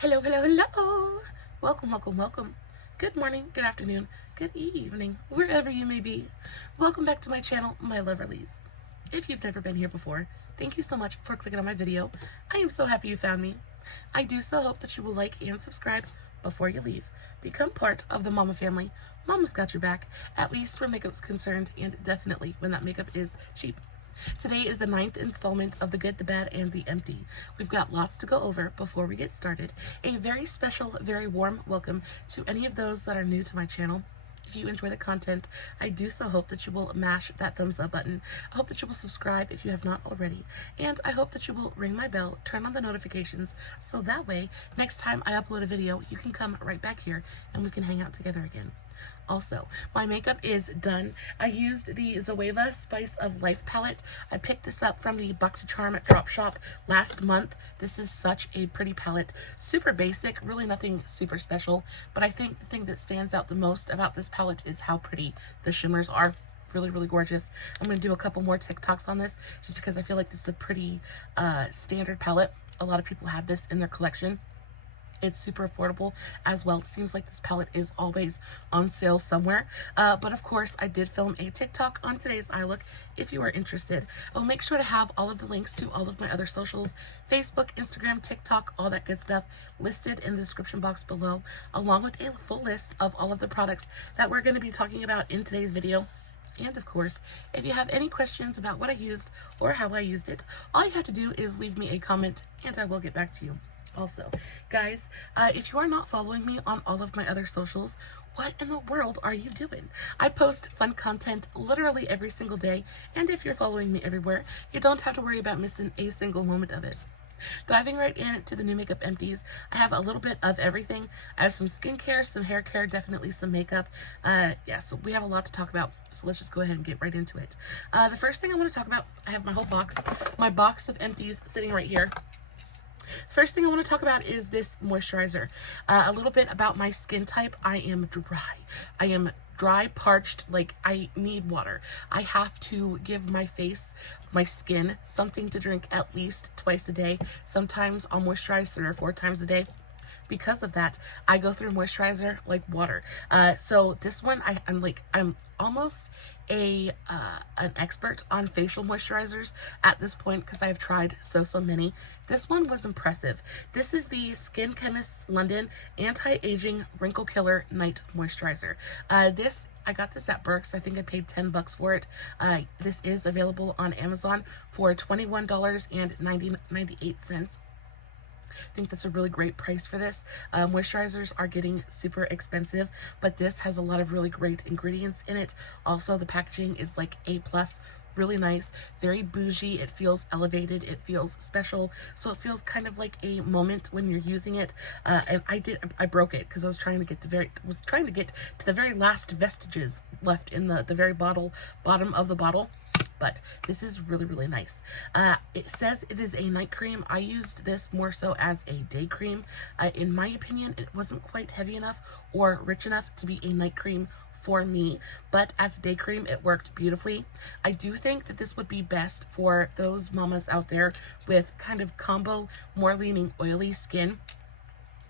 Hello, hello, hello. Welcome, welcome, welcome. Good morning, good afternoon, good evening, wherever you may be. Welcome back to my channel, my Loverlies. If you've never been here before, thank you so much for clicking on my video. I am so happy you found me. I do so hope that you will like and subscribe before you leave. Become part of the Mama family. Mama's got your back, at least where makeup's concerned, and definitely when that makeup is cheap. Today is the 9th installment of The Good, the Bad, and the Empty. We've got lots to go over before we get started. A very special, very warm welcome to any of those that are new to my channel. If you enjoy the content, I do so hope that you will mash that thumbs up button. I hope that you will subscribe if you have not already. And I hope that you will ring my bell, turn on the notifications, so that way, next time I upload a video, you can come right back here and we can hang out together again. Also, my makeup is done. I used the Zoeva Spice of Life palette. I picked this up from the BoxyCharm drop shop last month. This is such a pretty palette. Super basic, really nothing super special, but I think the thing that stands out the most about this palette is how pretty the shimmers are. Really, really gorgeous. I'm going to do a couple more TikToks on this just because I feel like this is a pretty standard palette. A lot of people have this in their collection. It's super affordable as well. It seems like this palette is always on sale somewhere. But of course, I did film a TikTok on today's eye look if you are interested. I'll make sure to have all of the links to all of my other socials, Facebook, Instagram, TikTok, all that good stuff listed in the description box below, along with a full list of all of the products that we're going to be talking about in today's video. And of course, if you have any questions about what I used or how I used it, all you have to do is leave me a comment and I will get back to you. Also, guys, if you are not following me on all of my other socials, what in the world are you doing? I post fun content literally every single day, and if you're following me everywhere, you don't have to worry about missing a single moment of it. Diving right into the new makeup empties, I have a little bit of everything. I have some skincare, some hair care, definitely some makeup. Yeah, so we have a lot to talk about, so let's just go ahead and get right into it. The first thing I want to talk about, I have my whole box, my box of empties sitting right here. First thing I want to talk about is this moisturizer. A little bit about my skin type. I am dry. I am dry, parched, like I need water. I have to give my face, my skin, something to drink at least twice a day. Sometimes I'll moisturize 3 or 4 times a day. Because of that, I go through moisturizer like water. So this one, I'm almost an expert on facial moisturizers at this point because I've tried so many. This one was impressive. This is the Skin Chemists London Anti-Aging Wrinkle Killer Night Moisturizer. I got this at Burke's. I think I paid $10 for it. This is available on Amazon for $21.98. I think that's a really great price for this. Moisturizers are getting super expensive, but this has a lot of really great ingredients in it. Also, the packaging is like A+, really nice, very bougie. It feels elevated, it feels special, so it feels kind of like a moment when you're using it. And I broke it because I was trying to get to the very last vestiges left in the very bottom of the bottle. But this is really, really nice. It says it is a night cream. I used this more so as a day cream. In my opinion, it wasn't quite heavy enough or rich enough to be a night cream for me, but as a day cream, it worked beautifully. I do think that this would be best for those mamas out there with kind of combo, more leaning oily skin.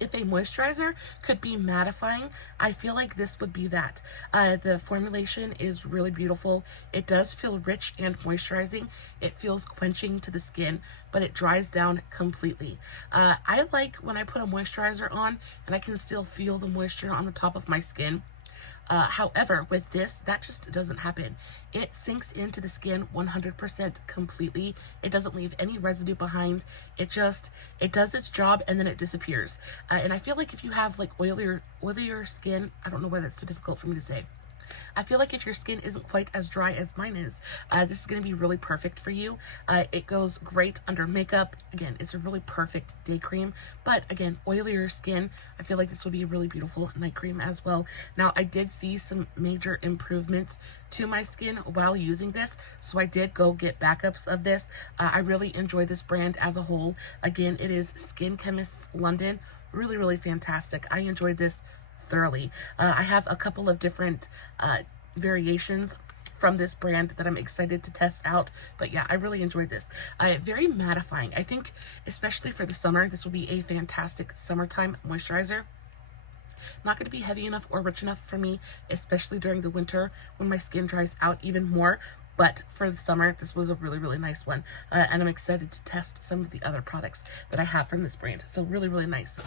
If a moisturizer could be mattifying, I feel like this would be that. The formulation is really beautiful. It does feel rich and moisturizing. It feels quenching to the skin, but it dries down completely. I like when I put a moisturizer on and I can still feel the moisture on the top of my skin. However, with this, that just doesn't happen. It sinks into the skin 100% completely. It doesn't leave any residue behind. It does its job and then it disappears. And I feel like if you have like oilier skin, I don't know why that's so difficult for me to say. I feel like if your skin isn't quite as dry as mine is, this is going to be really perfect for you. It goes great under makeup. Again, it's a really perfect day cream, but again, oilier skin, I feel like this would be a really beautiful night cream as well. Now, I did see some major improvements to my skin while using this, so I did go get backups of this. I really enjoy this brand as a whole. Again, it is Skin Chemists London. Really, really fantastic. I enjoyed this thoroughly. I have a couple of different variations from this brand that I'm excited to test out. But yeah, I really enjoyed this. Very mattifying. I think especially for the summer, this will be a fantastic summertime moisturizer. Not going to be heavy enough or rich enough for me, especially during the winter when my skin dries out even more. But for the summer, this was a really, really nice one. And I'm excited to test some of the other products that I have from this brand. So really, really nice.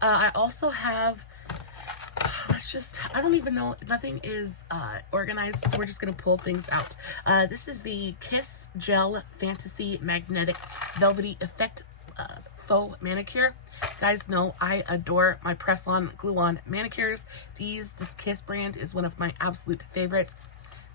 I also have, I don't even know, nothing is organized, so we're just going to pull things out. This is the Kiss Gel Fantasy Magnetic Velvety Effect Faux Manicure. Guys know I adore my press-on, glue-on manicures. This Kiss brand is one of my absolute favorites.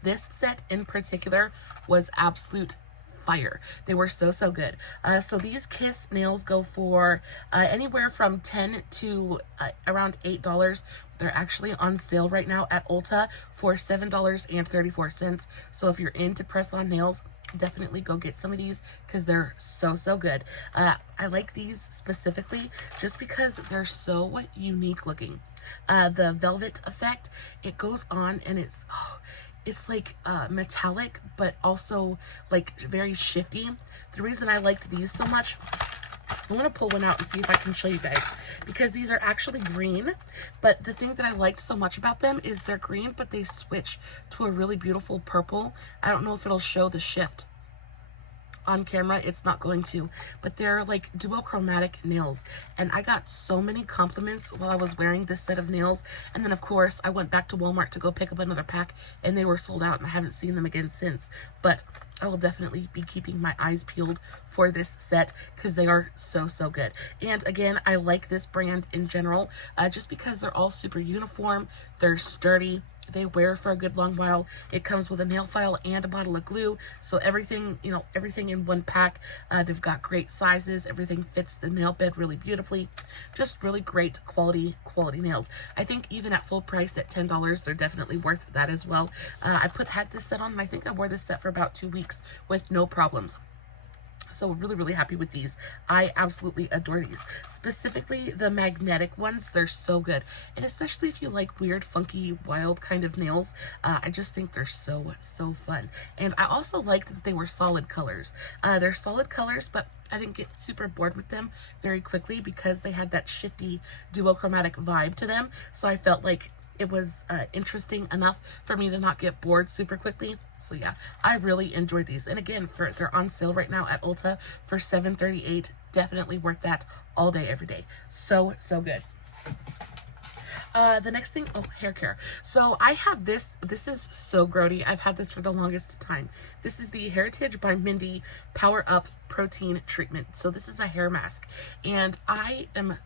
This set in particular was absolute fire. They were so, so good. So these Kiss nails go for anywhere from $10 to around $8. They're actually on sale right now at Ulta for $7.34. So if you're into press-on nails, definitely go get some of these because they're so, so good. I like these specifically just because they're so unique looking. The velvet effect, it goes on and it's like metallic, but also like very shifty. The reason I liked these so much, I want to pull one out and see if I can show you guys, because these are actually green, but the thing that I liked so much about them is they're green, but they switch to a really beautiful purple. I don't know if it'll show the shift on camera, it's not going to, but they're like duochromatic nails, and I got so many compliments while I was wearing this set of nails. And then of course I went back to Walmart to go pick up another pack and they were sold out, and I haven't seen them again since. But I will definitely be keeping my eyes peeled for this set because they are so, so good. And again, I like this brand in general just because they're all super uniform, they're sturdy, they wear for a good long while. It comes with a nail file and a bottle of glue, so everything, you know, everything in one pack. They've got great sizes, everything fits the nail bed really beautifully. Just really great quality nails. I think even at full price at $10, they're definitely worth that as well. I had this set on, and I think I wore this set for about 2 weeks with no problems. So really, really happy with these. I absolutely adore these. Specifically the magnetic ones, they're so good. And especially if you like weird, funky, wild kind of nails, I just think they're so, so fun. And I also liked that they were solid colors. They're solid colors, but I didn't get super bored with them very quickly because they had that shifty duochromatic vibe to them. So I felt like it was interesting enough for me to not get bored super quickly. So yeah, I really enjoyed these. And again, they're on sale right now at Ulta for $7.38. Definitely worth that all day, every day. So, so good. The next thing, hair care. So I have this is so grody. I've had this for the longest time. This is the Hairitage by Mindy Power Up Protein Treatment. So this is a hair mask, and I am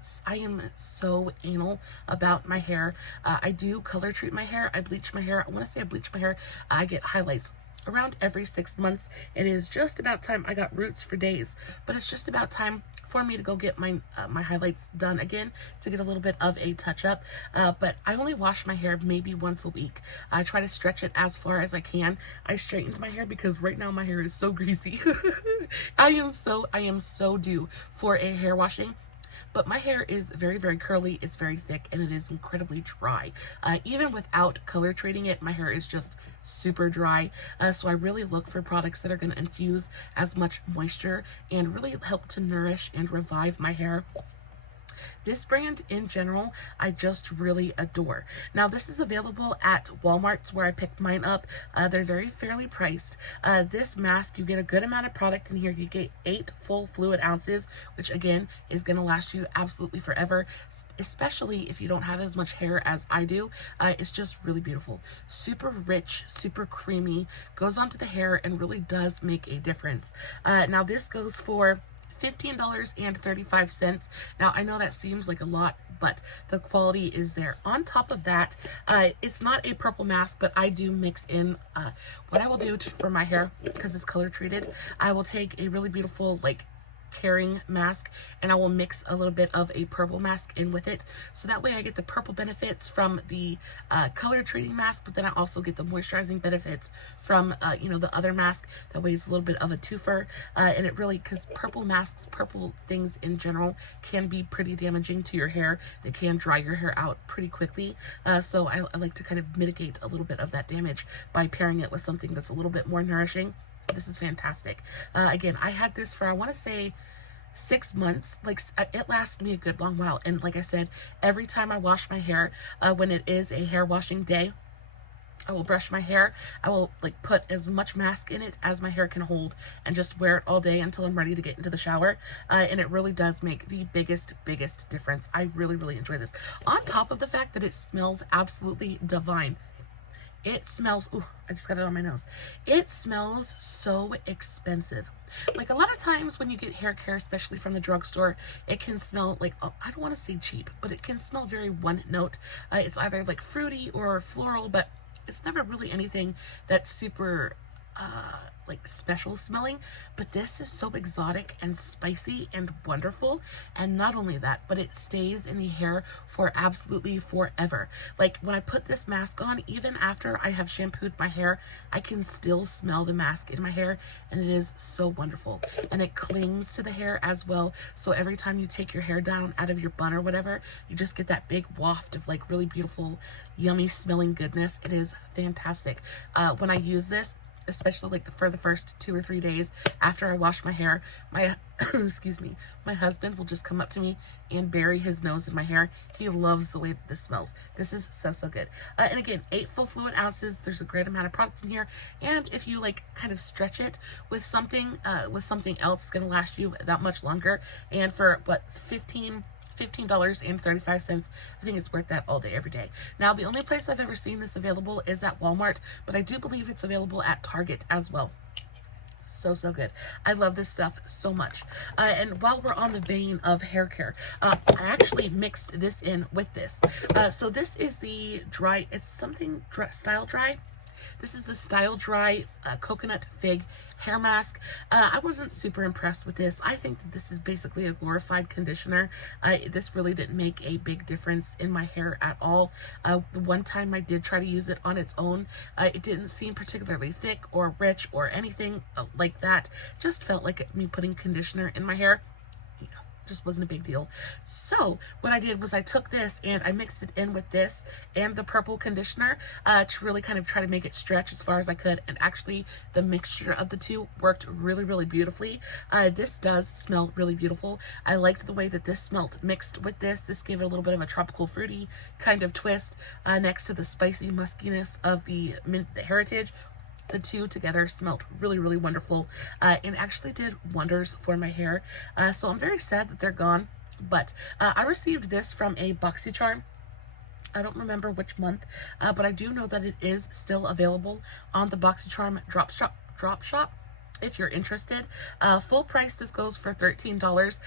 so anal about my hair. I do color treat my hair. I bleach my hair. I want to say I bleach my hair. I get highlights around every 6 months. It is just about time. I got roots for days, but it's just about time for me to go get my my highlights done again to get a little bit of a touch up. But I only wash my hair maybe once a week. I try to stretch it as far as I can. I straightened my hair because right now my hair is so greasy. I am so due for a hair washing. But my hair is very, very curly, it's very thick, and it is incredibly dry. Even without color treating it, my hair is just super dry. So I really look for products that are going to infuse as much moisture and really help to nourish and revive my hair. This brand in general, I just really adore. Now this is available at Walmart's where I picked mine up. They're very fairly priced. This mask, you get a good amount of product in here. You get 8 full fluid ounces, which again is going to last you absolutely forever, especially if you don't have as much hair as I do. It's just really beautiful. Super rich, super creamy, goes onto the hair and really does make a difference. Now this goes for $15.35. Now I know that seems like a lot, but the quality is there. On top of that, it's not a purple mask, but I do mix in what I will do for my hair, because it's color treated. I will take a really beautiful like caring mask, and I will mix a little bit of a purple mask in with it, so that way I get the purple benefits from the color treating mask, but then I also get the moisturizing benefits from you know, the other mask. That way it's a little bit of a twofer, and it really, because purple masks, purple things in general can be pretty damaging to your hair. They can dry your hair out pretty quickly, so I like to kind of mitigate a little bit of that damage by pairing it with something that's a little bit more nourishing. This is fantastic. Again, I had this for, I want to say, 6 months. Like, it lasted me a good long while, and like I said, every time I wash my hair, when it is a hair washing day, I will brush my hair. I will like put as much mask in it as my hair can hold and just wear it all day until I'm ready to get into the shower. And it really does make the biggest difference. I really enjoy this. On top of the fact that it smells absolutely divine. It smells, ooh, I just got it on my nose. It smells so expensive. Like, a lot of times when you get hair care, especially from the drugstore, it can smell like, oh, I don't want to say cheap, but it can smell very one note. It's either like fruity or floral, but it's never really anything that's super like special smelling. But this is so exotic and spicy and wonderful. And not only that, but it stays in the hair for absolutely forever. Like, when I put this mask on, even after I have shampooed my hair, I can still smell the mask in my hair, and it is so wonderful. And it clings to the hair as well, so every time you take your hair down out of your bun or whatever, you just get that big waft of like really beautiful, yummy smelling goodness. It is fantastic. When I use this, especially like for the first 2 or 3 days after I wash my hair, my excuse me, my husband will just come up to me and bury his nose in my hair. He loves the way that this smells. This is so good. And again, 8 full fluid ounces. There's a great amount of product in here, and if you like kind of stretch it with something else, it's gonna last you that much longer. And for what, $15.35, I think it's worth that all day, every day. Now, the only place I've ever seen this available is at Walmart, but I do believe it's available at Target as well. So good. I love this stuff so much. And while we're on the vein of hair care, I actually mixed this in with this. So this is the dry, it's something Styledry. This is the Styledry coconut fig hair mask. I wasn't super impressed with this. I think that this is basically a glorified conditioner. This really didn't make a big difference in my hair at all. The one time I did try to use it on its own, it didn't seem particularly thick or rich or anything like that. Just felt like me putting conditioner in my hair. Just wasn't a big deal. So what I did was I took this and I mixed it in with this and the purple conditioner to really kind of try to make it stretch as far as I could, and actually the mixture of the two worked really beautifully. This does smell really beautiful. I liked the way that this smelled mixed with this. This gave it a little bit of a tropical fruity kind of twist next to the spicy muskiness of the Hairitage. The two together smelled really wonderful, and actually did wonders for my hair. So I'm very sad that they're gone, but I received this from a BoxyCharm. I don't remember which month, but I do know that it is still available on the BoxyCharm drop shop. If you're interested, full price, this goes for $13.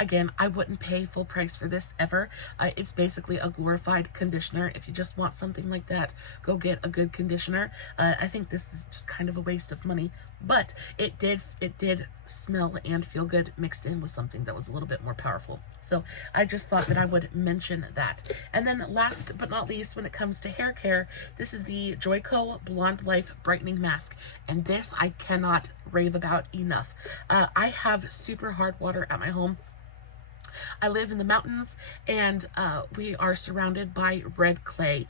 Again, I wouldn't pay full price for this ever. It's basically a glorified conditioner. If you just want something like that, go get a good conditioner. I think this is just kind of a waste of money, but it did smell and feel good mixed in with something that was a little bit more powerful. So I just thought that I would mention that. And then last but not least, when it comes to hair care, this is the Joico Blonde Life Brightening Mask, and this I cannot rave about enough. I have super hard water at my home. I live in the mountains, and we are surrounded by red clay,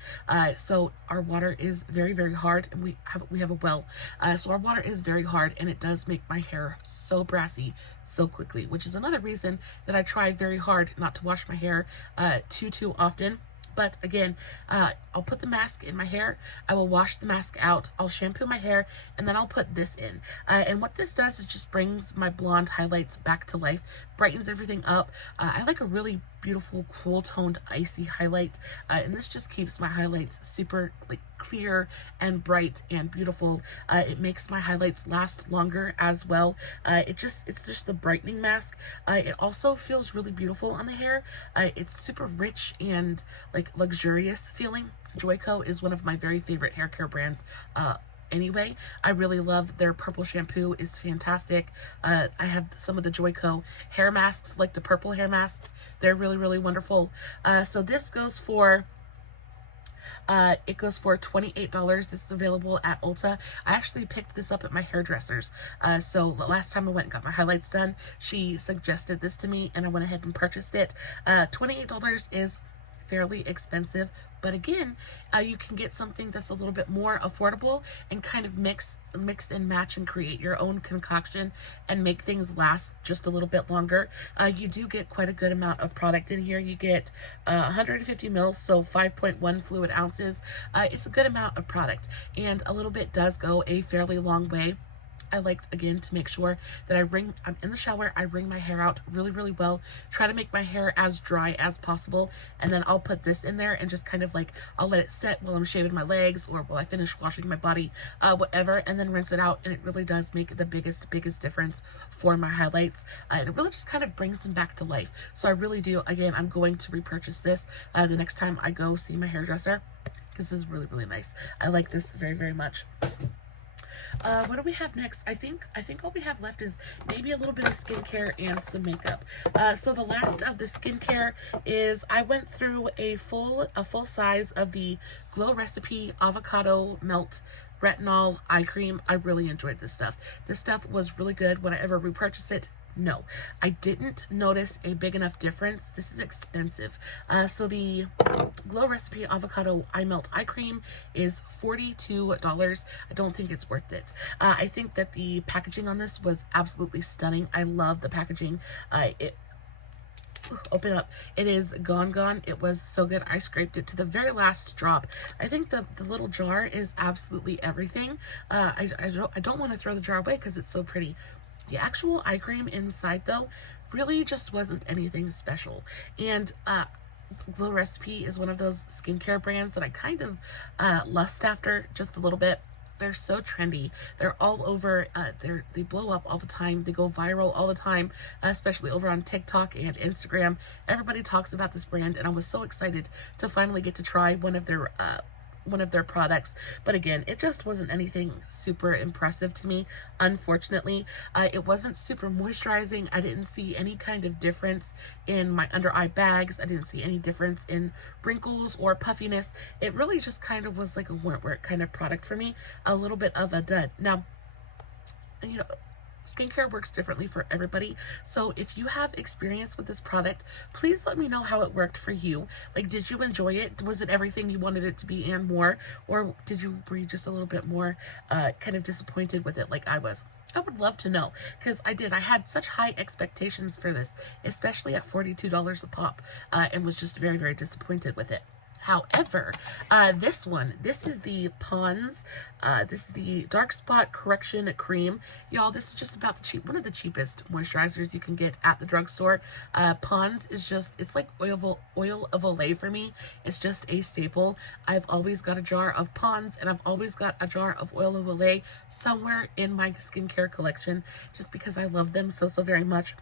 so our water is very hard, and we have a well, so our water is very hard, and it does make my hair so brassy so quickly, which is another reason that I try very hard not to wash my hair too often. But again, I'll put the mask in my hair, I will wash the mask out, I'll shampoo my hair, and then I'll put this in. And what this does is just brings my blonde highlights back to life, brightens everything up. I like a really beautiful, cool toned, icy highlight, and this just keeps my highlights super like clear and bright and beautiful. It makes my highlights last longer as well. It's just the brightening mask. It also feels really beautiful on the hair. It's super rich and like luxurious feeling. Joico is one of my very favorite hair care brands anyway. I really love their purple shampoo. It's fantastic. I have some of the Joico hair masks, like the purple hair masks. They're really, really wonderful. So this goes for it goes for $28. This is available at Ulta. I actually picked this up at my hairdresser's. So the last time I went and got my highlights done, she suggested this to me and I went ahead and purchased it. $28 is fairly expensive, but again, you can get something that's a little bit more affordable and kind of mix and match and create your own concoction and make things last just a little bit longer. You do get quite a good amount of product in here. You get 150 mils, so 5.1 fluid ounces. It's a good amount of product, and a little bit does go a fairly long way. I like, again, to make sure that I'm in the shower, I wring my hair out really, really well, try to make my hair as dry as possible, and then I'll put this in there and just kind of like, I'll let it set while I'm shaving my legs or while I finish washing my body, whatever, and then rinse it out, and it really does make the biggest difference for my highlights, and it really just kind of brings them back to life. So I really do, again, I'm going to repurchase this the next time I go see my hairdresser, because this is really, really nice. I like this very, very much. What do we have next? I think all we have left is maybe a little bit of skincare and some makeup. So the last of the skincare is I went through a full size of the Glow Recipe Avocado Melt Retinol Eye Cream. I really enjoyed this stuff. This stuff was really good. Would I ever repurchase it? No, I didn't notice a big enough difference. This is expensive. So the Glow Recipe Avocado Eye Melt Eye Cream is $42. I don't think it's worth it. I think that the packaging on this was absolutely stunning. I love the packaging. Open up. It is gone. It was so good. I scraped it to the very last drop. I think the little jar is absolutely everything. I don't want to throw the jar away because it's so pretty. The actual eye cream inside, though, really just wasn't anything special. And Glow Recipe is one of those skincare brands that I kind of lust after just a little bit. They're so trendy. They're all over. They blow up all the time. They go viral all the time, especially over on TikTok and Instagram. Everybody talks about this brand, and I was so excited to finally get to try one of their products, but again, it just wasn't anything super impressive to me, unfortunately. It wasn't super moisturizing. I didn't see any kind of difference in my under eye bags. I didn't see any difference in wrinkles or puffiness. It really just kind of was like a Wentworth kind of product for me, a little bit of a dud. Now, you know, skincare works differently for everybody, so if you have experience with this product, please let me know how it worked for you. Like, did you enjoy it? Was it everything you wanted it to be and more, or were you just a little bit more kind of disappointed with it like I was? I would love to know, because I had such high expectations for this, especially at $42 a pop, and was just very, very disappointed with it. However, this is the Pond's, this is the Dark Spot Correction Cream. Y'all, this is just about one of the cheapest moisturizers you can get at the drugstore. Pond's is just, it's like oil of Olay for me. It's just a staple. I've always got a jar of Pond's, and I've always got a jar of oil of Olay somewhere in my skincare collection, just because I love them so very much.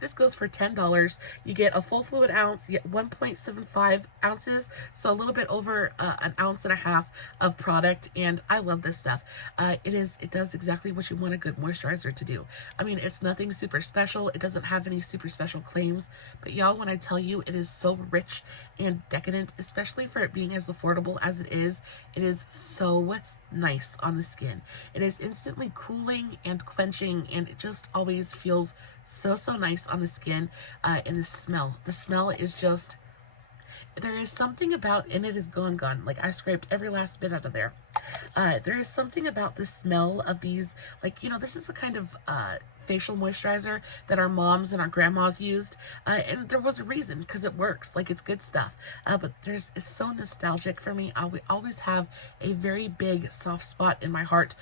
This goes for $10. You get a full fluid ounce, you get 1.75 ounces, so a little bit over an ounce and a half of product, and I love this stuff. It does exactly what you want a good moisturizer to do. I mean, it's nothing super special. It doesn't have any super special claims, but y'all, when I tell you, it is so rich and decadent, especially for it being as affordable as it is so nice on the skin. It is instantly cooling and quenching, and it just always feels so nice on the skin. And the smell is just, there is something about, and it is gone. Like, I scraped every last bit out of there. There is something about the smell of these, like, you know, this is the kind of facial moisturizer that our moms and our grandmas used, and there was a reason, because it works. Like, it's good stuff, but it's so nostalgic for me. I always have a very big soft spot in my heart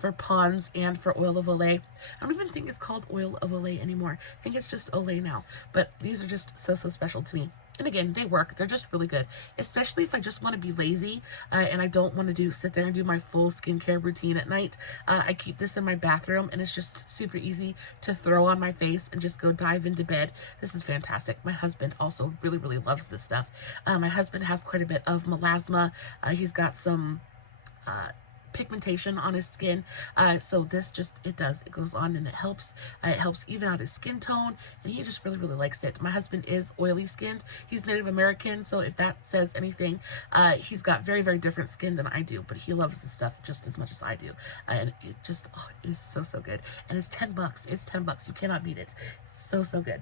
for Pond's and for Oil of Olay. I don't even think it's called Oil of Olay anymore. I think it's just Olay now, but these are just so special to me. And again, they work. They're just really good, especially if I just want to be lazy and I don't want to sit there and do my full skincare routine at night. I keep this in my bathroom, and it's just super easy to throw on my face and just go dive into bed. This is fantastic. My husband also really loves this stuff. My husband has quite a bit of melasma. He's got some pigmentation on his skin. So this just, it goes on and it helps even out his skin tone, and he just really, really likes it. My husband is oily skinned. He's Native American, so if that says anything, he's got very, very different skin than I do, but he loves the stuff just as much as I do. And it just, oh, it is so, so good. And it's $10. It's $10. You cannot beat it. So, so good.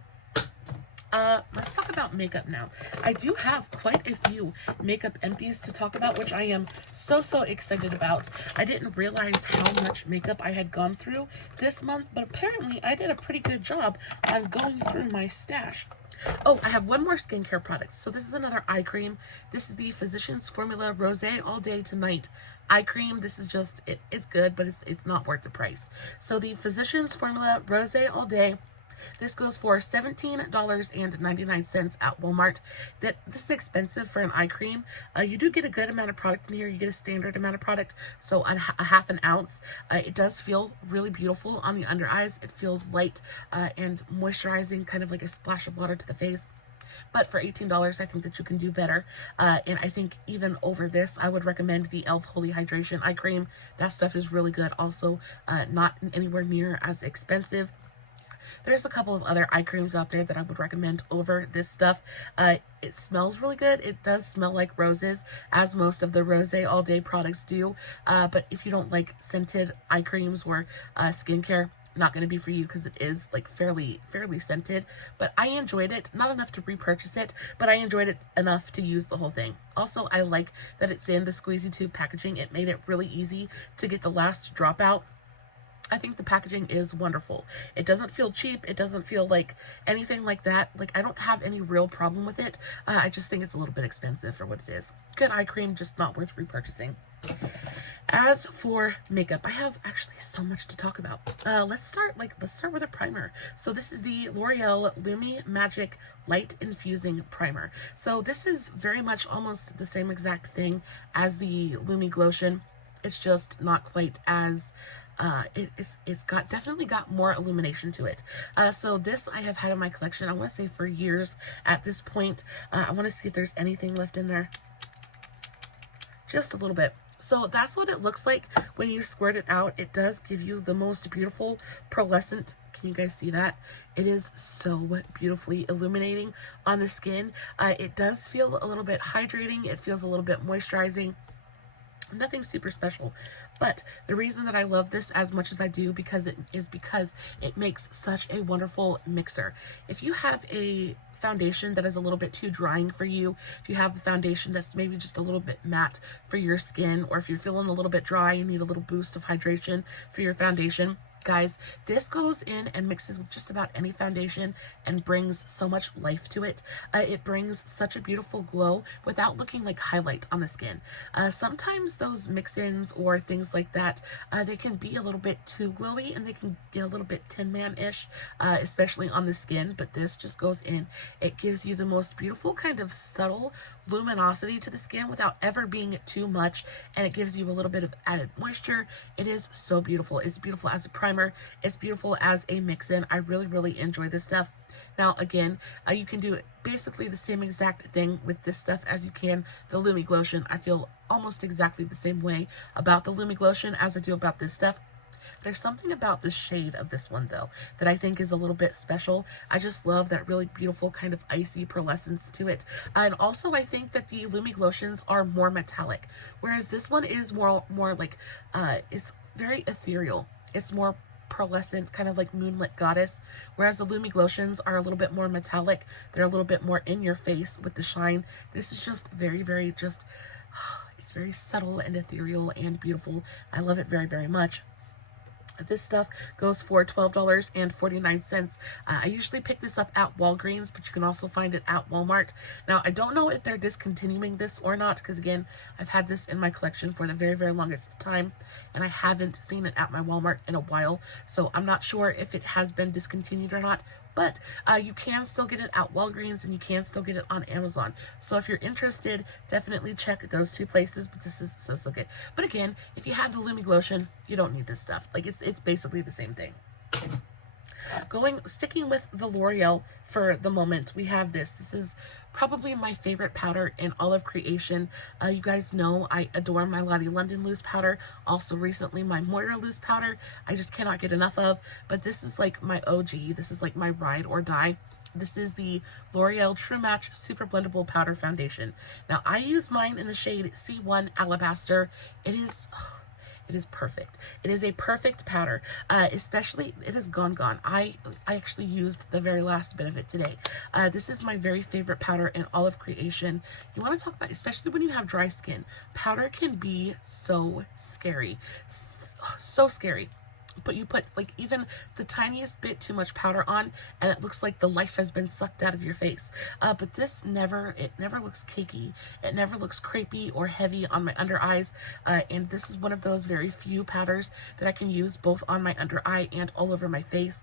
Let's talk about makeup now. I do have quite a few makeup empties to talk about, which I am so, so excited about. I didn't realize how much makeup I had gone through this month, but apparently I did a pretty good job on going through my stash. Oh, I have one more skincare product. So this is another eye cream. This is the Physicians Formula Rose All Day to Night eye cream. This is just, it's good, but it's not worth the price. So the Physicians Formula Rose All Day, this goes for $17.99 at Walmart. This is expensive for an eye cream. You do get a good amount of product in here. You get a standard amount of product, so a half an ounce. It does feel really beautiful on the under eyes. It feels light and moisturizing, kind of like a splash of water to the face. But for $18, I think that you can do better. And I think even over this, I would recommend the e.l.f. Holy Hydration Eye Cream. That stuff is really good. Also, not anywhere near as expensive. There's a couple of other eye creams out there that I would recommend over this stuff. It smells really good. It does smell like roses, as most of the Rose All Day products do. But if you don't like scented eye creams or skincare, not going to be for you, because it is like fairly scented. But I enjoyed it, not enough to repurchase it, but I enjoyed it enough to use the whole thing. Also, I like that it's in the squeezy tube packaging. It made it really easy to get the last drop out. I think the packaging is wonderful. It doesn't feel cheap. It doesn't feel like anything like that. Like, I don't have any real problem with it. I just think it's a little bit expensive for what it is. Good eye cream, just not worth repurchasing. As for makeup, I have actually so much to talk about. Let's start with a primer. So this is the L'Oreal Lumi Magic Light Infusing Primer. So this is very much almost the same exact thing as the Lumi Glotion. It's just not quite as it's definitely got more illumination to it. So this I have had in my collection, I want to say for years at this point. I want to see if there's anything left in there. Just a little bit. So that's what it looks like when you squirt it out. It does give you the most beautiful pearlescent. Can you guys see that? It is so beautifully illuminating on the skin. It does feel a little bit hydrating. It feels a little bit moisturizing. Nothing super special, but the reason that I love this as much as I do because it makes such a wonderful mixer. If you have a foundation that is a little bit too drying for you, if you have a foundation that's maybe just a little bit matte for your skin, or if you're feeling a little bit dry and need a little boost of hydration for your foundation, guys, this goes in and mixes with just about any foundation and brings so much life to it. It brings such a beautiful glow without looking like highlight on the skin. Sometimes those mix-ins or things like that, they can be a little bit too glowy and they can get a little bit Tin Man-ish, especially on the skin, but this just goes in. It gives you the most beautiful kind of subtle luminosity to the skin without ever being too much, and it gives you a little bit of added moisture. It is so beautiful. It's beautiful as a primer. It's beautiful as a mix-in. I really, really enjoy this stuff. Now, again, you can do basically the same exact thing with this stuff as you can the Lumi Glotion. I feel almost exactly the same way about the Lumi Glotion as I do about this stuff. There's something about the shade of this one, though, that I think is a little bit special. I just love that really beautiful kind of icy pearlescence to it. And also, I think that the Lumi Glotions are more metallic, whereas this one is more like, it's very ethereal. It's more pearlescent, kind of like Moonlit Goddess, whereas the Lumi Glotions are a little bit more metallic. They're a little bit more in your face with the shine. This is just very, very just, it's very subtle and ethereal and beautiful. I love it very, very much. This stuff goes for $12.49. I usually pick this up at Walgreens, but you can also find it at Walmart. Now, I don't know if they're discontinuing this or not, because again, I've had this in my collection for the very, very longest time, and I haven't seen it at my Walmart in a while, so I'm not sure if it has been discontinued or not. But you can still get it at Walgreens, and you can still get it on Amazon. So if you're interested, definitely check those two places. But this is so, so good. But again, if you have the Lumi Glotion, you don't need this stuff. Like, it's basically the same thing. Sticking with the L'Oreal for the moment, we have this. This is probably my favorite powder in all of creation. You guys know I adore my Lottie London loose powder. Also recently my Moira loose powder. I just cannot get enough of. But this is like my OG. This is like my ride or die. This is the L'Oreal True Match Super Blendable Powder Foundation. Now, I use mine in the shade C1 Alabaster. It is perfect. It is a perfect powder, especially, it is gone. I actually used the very last bit of it today. This is my very favorite powder in all of creation. You want to talk about, especially when you have dry skin, powder can be so scary. So scary. But you put like even the tiniest bit too much powder on and it looks like the life has been sucked out of your face. But this never looks cakey. It never looks crepey or heavy on my under eyes. And this is one of those very few powders that I can use both on my under eye and all over my face.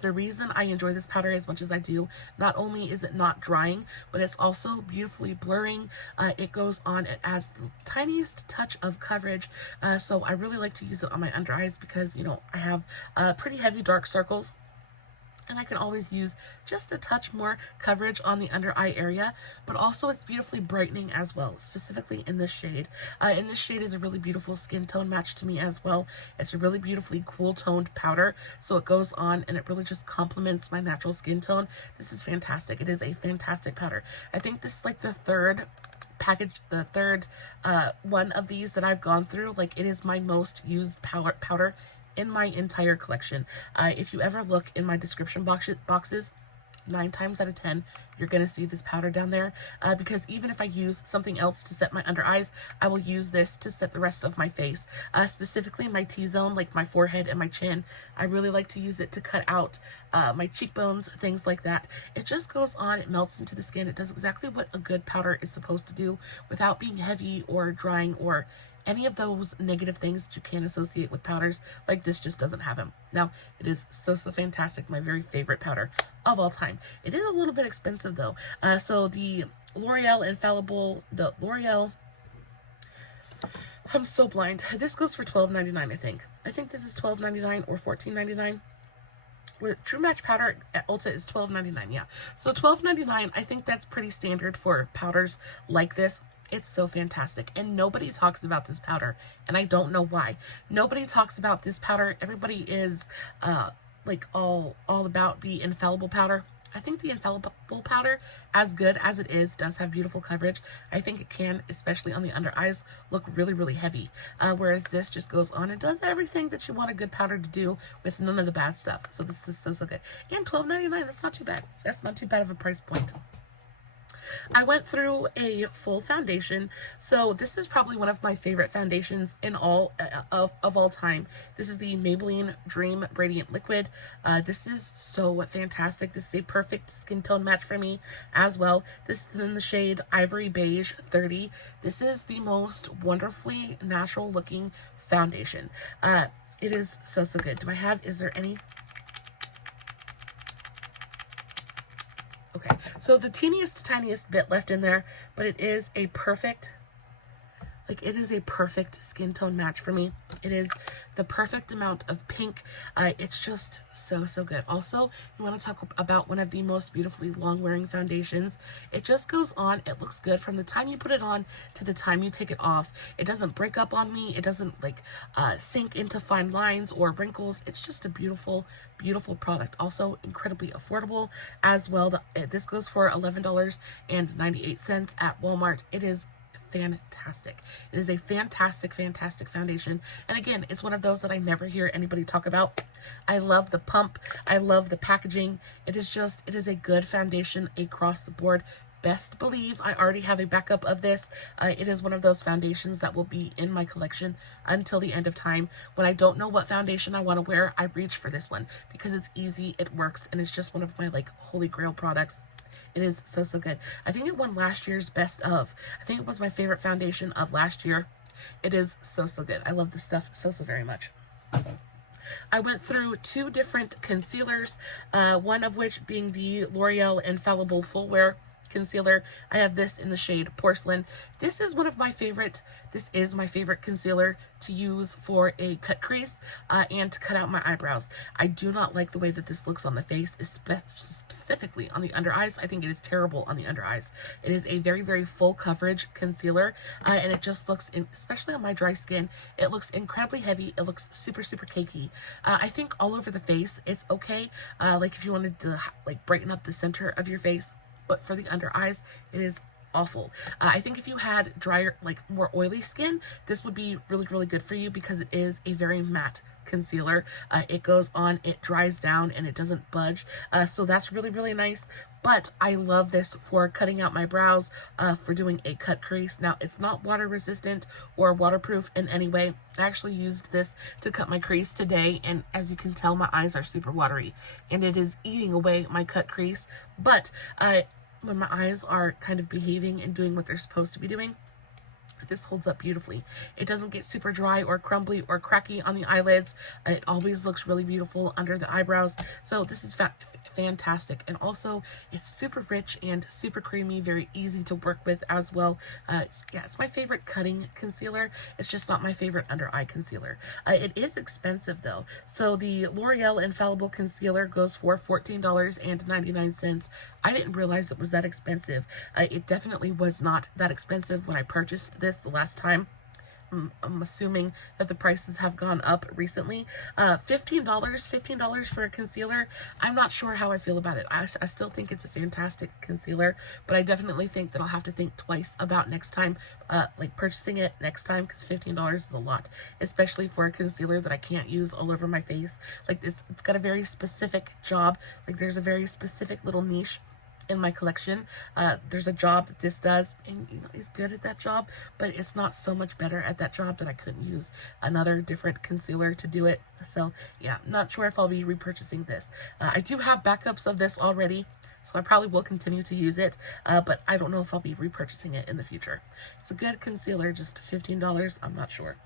The reason I enjoy this powder as much as I do, not only is it not drying, but it's also beautifully blurring. It goes on, it adds the tiniest touch of coverage. So I really like to use it on my under eyes because, you know, I have pretty heavy dark circles. And I can always use just a touch more coverage on the under eye area, but also it's beautifully brightening as well, specifically in this shade. And this shade is a really beautiful skin tone match to me as well. It's a really beautifully cool toned powder, so it goes on and it really just complements my natural skin tone. This is fantastic. It is a fantastic powder. I think this is like the third one of these that I've gone through. Like, it is my most used powder in my entire collection. If you ever look in my description boxes, 9 times out of 10, you're gonna see this powder down there, because even if I use something else to set my under eyes, I will use this to set the rest of my face, specifically my T-zone, like my forehead and my chin. I really like to use it to cut out my cheekbones, things like that. It just goes on, it melts into the skin. It does exactly what a good powder is supposed to do without being heavy or drying or any of those negative things that you can associate with powders. Like, this just doesn't have them. Now, it is so fantastic. My very favorite powder of all time. It is a little bit expensive though. So the L'Oreal I'm so blind. This goes for $12.99, I think. I think this is $12.99 or $14.99. True Match powder at Ulta is $12.99, yeah. So $12.99, I think that's pretty standard for powders like this. It's so fantastic, and nobody talks about this powder, and I don't know why. Nobody talks about this powder. Everybody is like all about the infallible powder. I think the infallible powder, as good as it is, does have beautiful coverage. I think it can, especially on the under eyes, look really heavy. Whereas this just goes on and does everything that you want a good powder to do with none of the bad stuff. So this is so good. And $12.99, that's not too bad. That's not too bad of a price point. I went through a full foundation, so this is probably one of my favorite foundations in all of all time. This is the Maybelline Dream Radiant Liquid. This is so fantastic. This is a perfect skin tone match for me as well. This is in the shade Ivory Beige 30. This is the most wonderfully natural looking foundation. It is so good. Is there any? Okay, so the tiniest bit left in there, but it is a perfect, it is a perfect skin tone match for me. It is the perfect amount of pink. It's just so good. Also, you want to talk about one of the most beautifully long-wearing foundations. It just goes on. It looks good from the time you put it on to the time you take it off. It doesn't break up on me. It doesn't sink into fine lines or wrinkles. It's just a beautiful product. Also incredibly affordable as well. This goes for $11.98 at Walmart. It is fantastic. It is a fantastic foundation, and again, it's one of those that I never hear anybody talk about. I love the pump. I love the packaging. It is a good foundation across the board. Best believe I already have a backup of this. It is one of those foundations that will be in my collection until the end of time. When I don't know what foundation I want to wear, I reach for this one because it's easy, it works, and it's just one of my holy grail products. It is so good. I think it won last year's best of. I think it was my favorite foundation of last year. It is so good. I love this stuff so very much. I went through 2 different concealers, one of which being the L'Oreal Infallible Full Wear. concealer. I have this in the shade Porcelain. This is one of my favorite, this is my favorite concealer to use for a cut crease and to cut out my eyebrows. I do not like the way that this looks on the face, specifically on the under eyes. I think it is terrible on the under eyes. It is a very, very full coverage concealer, and it just looks, especially on my dry skin, it looks incredibly heavy. It looks super, super cakey. I think all over the face, it's okay. Like if you wanted to like brighten up the center of your face, but for the under eyes, it is awful. I think if you had drier, like more oily skin, this would be really, really good for you because it is a very matte concealer. It goes on, it dries down, and it doesn't budge. So that's really, really nice. But I love this for cutting out my brows, for doing a cut crease. Now, it's not water resistant or waterproof in any way. I actually used this to cut my crease today, and as you can tell, my eyes are super watery, and it is eating away my cut crease. But when my eyes are kind of behaving and doing what they're supposed to be doing, this holds up beautifully. It doesn't get super dry or crumbly or cracky on the eyelids. It always looks really beautiful under the eyebrows. So this is fantastic. And also, it's super rich and super creamy, very easy to work with as well. Yeah, it's my favorite cutting concealer. It's just not my favorite under eye concealer. It is expensive though. So the L'Oreal Infallible Concealer goes for $14.99. I didn't realize it was that expensive. It definitely was not that expensive when I purchased this the last time. I'm assuming that the prices have gone up recently. $15 for a concealer. I'm not sure how I feel about it. I still think it's a fantastic concealer, but I definitely think that I'll have to think twice about next time, like purchasing it next time, because $15 is a lot, especially for a concealer that I can't use all over my face. Like this, it's got a very specific job. Like there's a very specific little niche in my collection. There's a job that this does, and you know, he's good at that job, but it's not so much better at that job that I couldn't use another different concealer to do it. So yeah, not sure if I'll be repurchasing this. I do have backups of this already, so I probably will continue to use it, but I don't know if I'll be repurchasing it in the future. It's a good concealer, just $15. I'm not sure.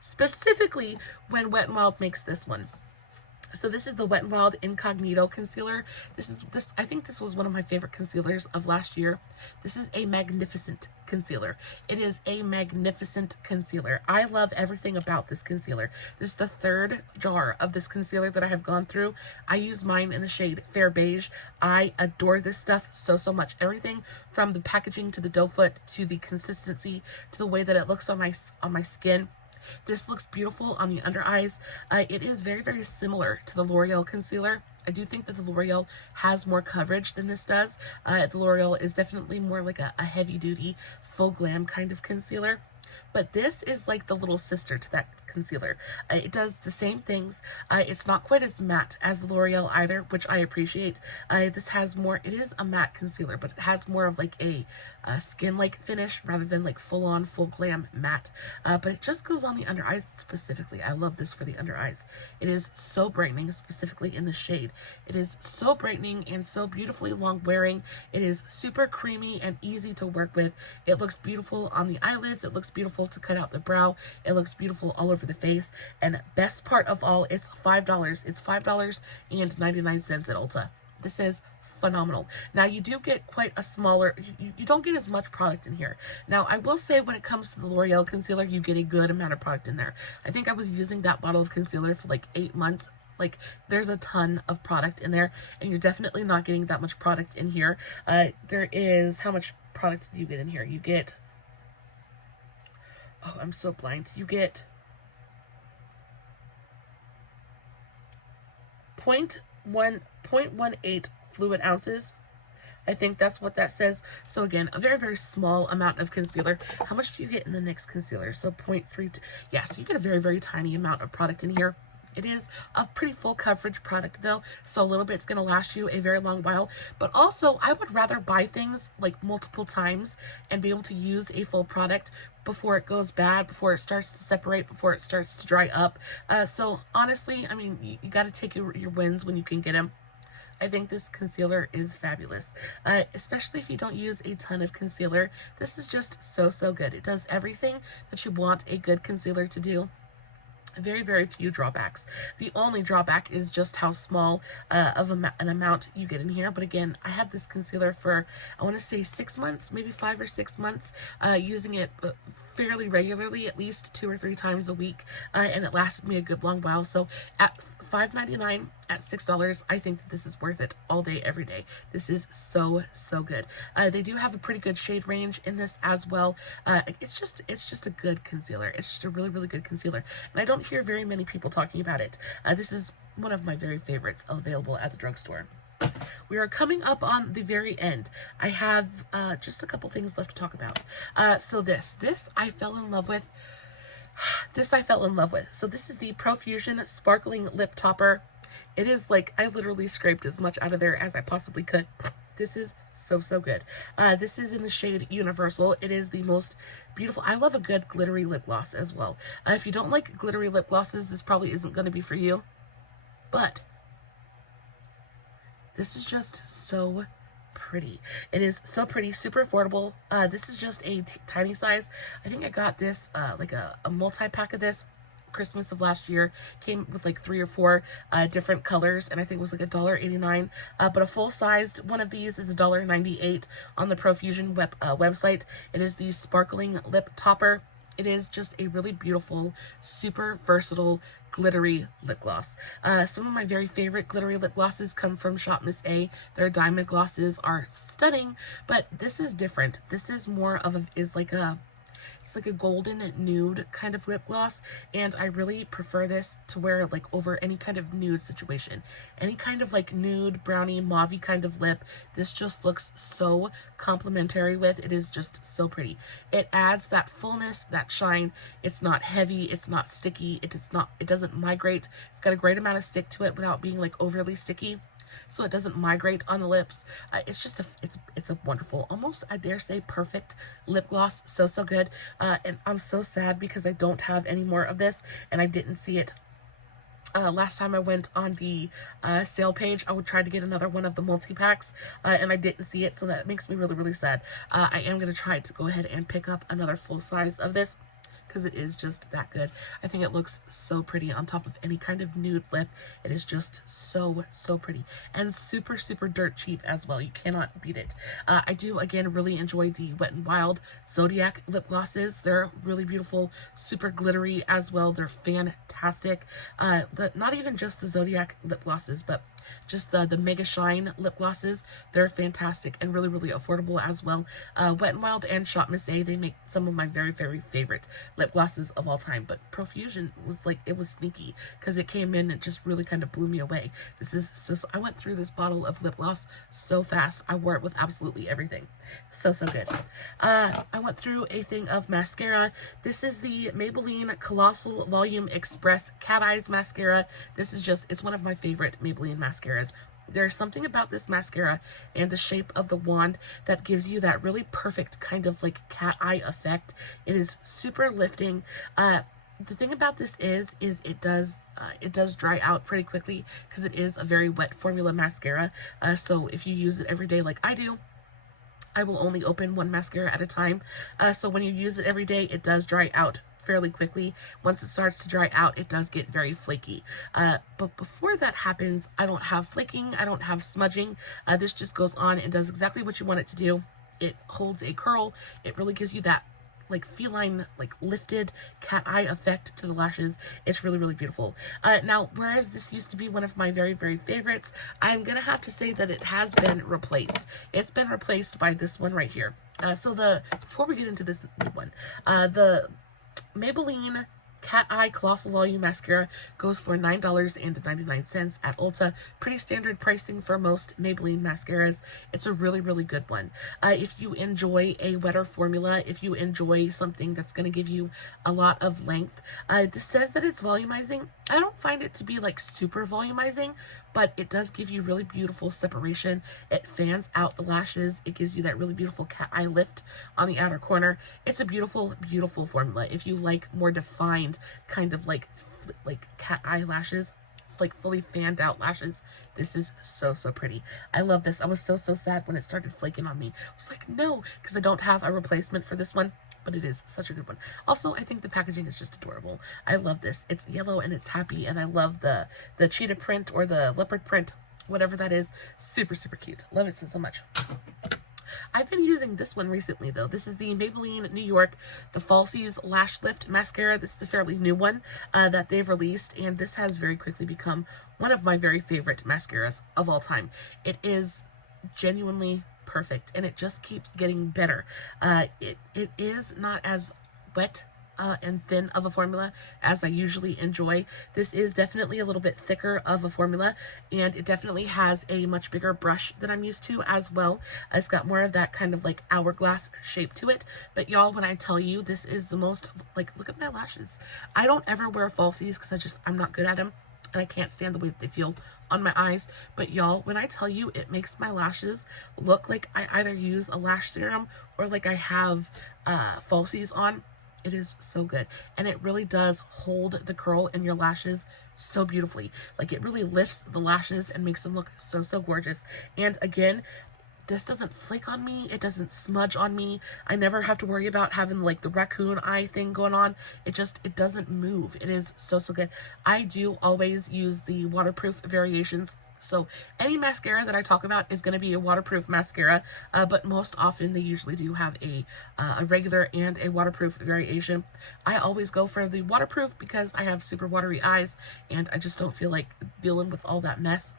Specifically when Wet n Wild makes this one. So this is the Wet n Wild Incognito Concealer. I think this was one of my favorite concealers of last year. This is a magnificent concealer. It is a magnificent concealer. I love everything about this concealer. This is the third jar of this concealer that I have gone through. I use mine in the shade Fair Beige. I adore this stuff so, so much. Everything from the packaging to the doe foot to the consistency to the way that it looks on my skin. This looks beautiful on the under eyes. It is very, very similar to the L'Oreal concealer. I do think that the L'Oreal has more coverage than this does. The L'Oreal is definitely more like a heavy-duty, full glam kind of concealer. But this is like the little sister to that concealer. It does the same things. It's not quite as matte as the L'Oreal either, which I appreciate. This has more, it is a matte concealer, but it has more of like a skin-like finish rather than like full-on, full glam matte. But it just goes on the under eyes specifically. I love this for the under eyes. It is so brightening, specifically in the shade. It is so brightening and so beautifully long wearing. It is super creamy and easy to work with. It looks beautiful on the eyelids. It looks beautiful to cut out the brow. It looks beautiful all over the face. And best part of all, it's $5. It's $5.99 at Ulta. This is phenomenal. Now you do get quite a smaller, you don't get as much product in here. Now I will say when it comes to the L'Oreal concealer, you get a good amount of product in there. I think I was using that bottle of concealer for like 8 months. Like there's a ton of product in there, and you're definitely not getting that much product in here. There is, how much product do you get in here? You get, oh, I'm so blind. You get 0.18 fluid ounces. I think that's what that says. So again, a very, very small amount of concealer. How much do you get in the NYX concealer? So 0.32. Yeah, so you get a very, very tiny amount of product in here. It is a pretty full coverage product though, so a little bit's going to last you a very long while. But also, I would rather buy things like multiple times and be able to use a full product before it goes bad, before it starts to separate, before it starts to dry up. So honestly, I mean, you got to take your wins when you can get them. I think this concealer is fabulous, especially if you don't use a ton of concealer. This is just so, so good. It does everything that you want a good concealer to do. very, very few drawbacks. The only drawback is just how small of an amount you get in here. But again, I had this concealer for, I want to say 6 months, maybe 5 or 6 months, using it fairly regularly, at least 2 or 3 times a week, and it lasted me a good long while. So at $5.99, at $6, I think that this is worth it all day, every day. This is so, so good. They do have a pretty good shade range in this as well. It's just a good concealer. It's just a really, really good concealer. And I don't hear very many people talking about it. This is one of my very favorites available at the drugstore. We are coming up on the very end. I have just a couple things left to talk about. So this I fell in love with. So this is the Profusion Sparkling Lip Topper. It is like, I literally scraped as much out of there as I possibly could. This is so, so good. This is in the shade Universal. It is the most beautiful. I love a good glittery lip gloss as well. If you don't like glittery lip glosses, this probably isn't going to be for you. But this is just so pretty. It is so pretty, super affordable. This is just a tiny size. I think I got this like a multi-pack of this Christmas of last year. Came with like 3 or 4 different colors, and I think it was like $1.89. But a full-sized one of these is $1.98 on the Profusion website. It is the Sparkling Lip Topper. It is just a really beautiful, super versatile, glittery lip gloss. Some of my very favorite glittery lip glosses come from Shop Miss A. Their diamond glosses are stunning, but this is different. This is more of it's like a golden nude kind of lip gloss, and I really prefer this to wear like over any kind of nude situation. Any kind of like nude, brownie, mauve kind of lip, this just looks so complimentary with. It is just so pretty. It adds that fullness, that shine. It's not heavy, it's not sticky, it doesn't migrate. It's got a great amount of stick to it without being like overly sticky, so it doesn't migrate on the lips. It's just it's a wonderful, almost I dare say perfect lip gloss. So, so good. And I'm so sad because I don't have any more of this, and I didn't see it last time I went on the sale page. I would try to get another one of the multi-packs, and I didn't see it, so that makes me really, really sad. I am going to try to go ahead and pick up another full size of this, because it is just that good. I think it looks so pretty on top of any kind of nude lip. It is just so, so pretty, and super, super dirt cheap as well. You cannot beat it. I do, again, really enjoy the Wet n Wild Zodiac lip glosses. They're really beautiful, super glittery as well. They're fantastic. Not even just the Zodiac lip glosses, but just the Mega Shine lip glosses. They're fantastic and really, really affordable as well. Wet n Wild and Shop Miss A, they make some of my very, very favorite lip glosses of all time. But Profusion was like, it was sneaky because it came in and just really kind of blew me away. This is so I went through this bottle of lip gloss so fast. I wore it with absolutely everything. So, so good. I went through a thing of mascara. This is the Maybelline Colossal Volume Express Cat Eyes Mascara. This is just, it's one of my favorite Maybelline mascaras. There's something about this mascara and the shape of the wand that gives you that really perfect kind of like cat eye effect. It is super lifting. The thing about this is it does dry out pretty quickly because it is a very wet formula mascara. So if you use it every day like I do, I will only open one mascara at a time. So when you use it every day, it does dry out fairly quickly. Once it starts to dry out, it does get very flaky. But before that happens, I don't have flaking, I don't have smudging. This just goes on and does exactly what you want it to do. It holds a curl. It really gives you that like feline, like lifted cat eye effect to the lashes. It's really, really beautiful. Now, whereas this used to be one of my very, very favorites, I'm gonna have to say that it has been replaced. It's been replaced by this one right here. Before we get into this new one, the Maybelline Cat Eye Colossal Volume Mascara goes for $9.99 at Ulta. Pretty standard pricing for most Maybelline mascaras. It's a really, really good one. If you enjoy a wetter formula, if you enjoy something that's going to give you a lot of length, this says that it's volumizing. I don't find it to be like super volumizing, but it does give you really beautiful separation. It fans out the lashes. It gives you that really beautiful cat eye lift on the outer corner. It's a beautiful, beautiful formula. If you like more defined kind of like cat eye lashes, like fully fanned out lashes, this is so, so pretty. I love this. I was so, so sad when it started flaking on me. I was like, no, because I don't have a replacement for this one. but it is such a good one. Also, I think the packaging is just adorable. I love this. It's yellow and it's happy, and I love the cheetah print or the leopard print, whatever that is. Super, super cute. Love it so much. I've been using this one recently, though. This is the Maybeline New York, the Falsies Lash Lift Mascara. This is a fairly new one that they've released, and this has very quickly become one of my very favorite mascaras of all time. It is genuinely perfect, and it just keeps getting better. It is not as wet and thin of a formula as I usually enjoy. This is definitely a little bit thicker of a formula, and it definitely has a much bigger brush than I'm used to as well. It's got more of that kind of like hourglass shape to it. But y'all, when I tell you, this is the most, like, look at my lashes. I don't ever wear falsies because I'm not good at them, and I can't stand the way that they feel on my eyes. But y'all, when I tell you, it makes my lashes look like I either use a lash serum or like I have falsies on. It is so good, and it really does hold the curl in your lashes so beautifully. Like, it really lifts the lashes and makes them look so, so gorgeous. And again, this doesn't flake on me. It doesn't smudge on me. I never have to worry about having like the raccoon eye thing going on. It doesn't move. It is so, so good. I do always use the waterproof variations. So any mascara that I talk about is going to be a waterproof mascara, but most often they usually do have a regular and a waterproof variation. I always go for the waterproof because I have super watery eyes, and I just don't feel like dealing with all that mess.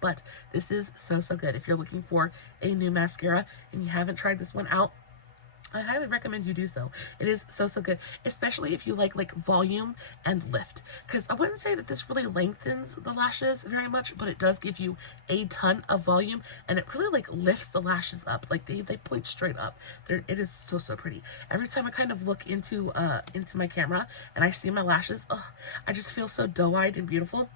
But this is so, so good. If you're looking for a new mascara and you haven't tried this one out, I highly recommend you do so. It is so, so good, especially if you like volume and lift, because I wouldn't say that this really lengthens the lashes very much, but it does give you a ton of volume, and it really like lifts the lashes up. Like they point straight up. It is so, so pretty. Every time I kind of look into my camera and I see my lashes, I just feel so doe-eyed and beautiful.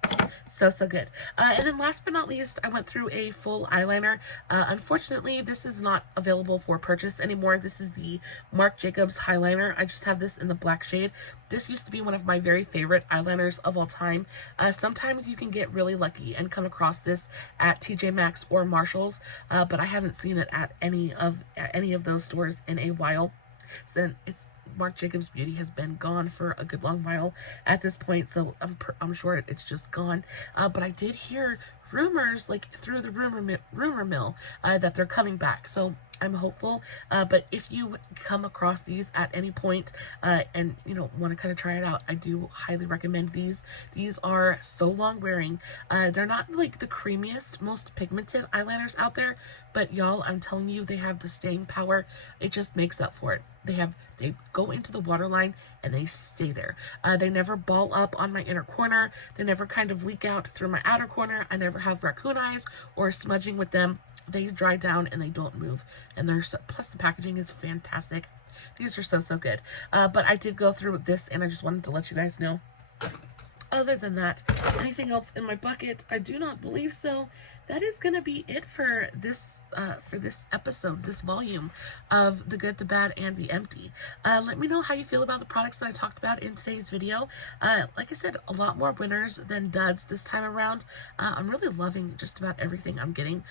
So, so good. And then last but not least, I went through a full eyeliner. Unfortunately, this is not available for purchase anymore. This is the Marc Jacobs highliner. I just have this in the black shade. This used to be one of my very favorite eyeliners of all time. Sometimes you can get really lucky and come across this at TJ Maxx or Marshall's, but I haven't seen it at any of those stores in a while. So Marc Jacobs Beauty has been gone for a good long while at this point, so I'm sure it's just gone. But I did hear rumors, like through the rumor mill, that they're coming back. So I'm hopeful. But if you come across these at any point and want to kind of try it out, I do highly recommend these. These are so long wearing. They're not like the creamiest, most pigmented eyeliners out there, but y'all, I'm telling you, they have the staying power. It just makes up for it. They go into the waterline and they stay there. They never ball up on my inner corner. They never kind of leak out through my outer corner. I never have raccoon eyes or smudging with them. They dry down and they don't move. And plus the packaging is fantastic. These are so, so good. But I did go through this, and I just wanted to let you guys know. Other than that, anything else in my bucket? I do not believe so. That is going to be it for this episode, this volume of The Good, the Bad, and the Empty. Let me know how you feel about the products that I talked about in today's video. Like I said, a lot more winners than duds this time around. I'm really loving just about everything I'm getting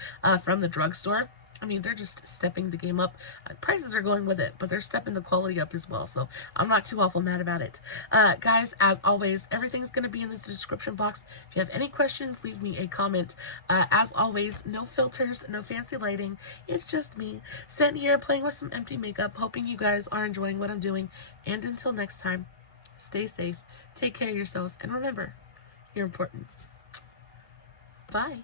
from the drugstore. I mean, they're just stepping the game up. Prices are going with it, but they're stepping the quality up as well, so I'm not too awful mad about it. Guys, as always, everything's going to be in the description box. If you have any questions, leave me a comment. As always, no filters, no fancy lighting. It's just me sitting here playing with some empty makeup, hoping you guys are enjoying what I'm doing. And until next time, stay safe, take care of yourselves, and remember, you're important. Bye.